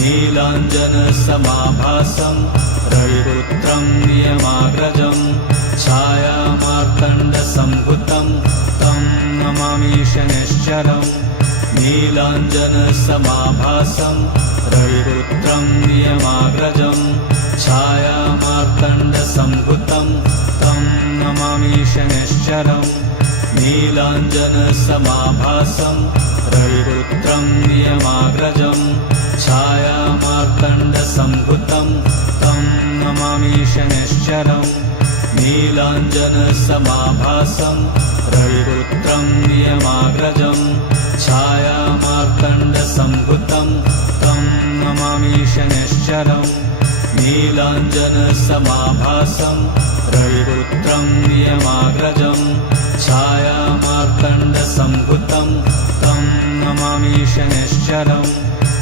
नीलाञ्जनसमाभासं रविपुत्रं नियमाग्रजं छायामार्तण्डसम्भुतं तं नमामि शनैश्चरम् नीलाञ्जनसमाभासं रविपुत्रं नियमाग्रजं छायामार्तण्डसम्भुतं तं नमामि शनैश्चरम् नीलाञ्जनसमाभासं रविपुत्रं नियमाग्रजं छायामार्तण्डसम्भुतं तं नमामि शनैश्चरम् नीलाञ्जनसमाभासं रविपुत्रं नियमाग्रजं छायामार्तण्डसम्भुतं तं नमामि शनैश्चरम् नीलाञ्जनसमाभासं रविपुत्रं नियमाग्रजं छायामार्तण्डसम्भुतं तं नमामि शनैश्चरम्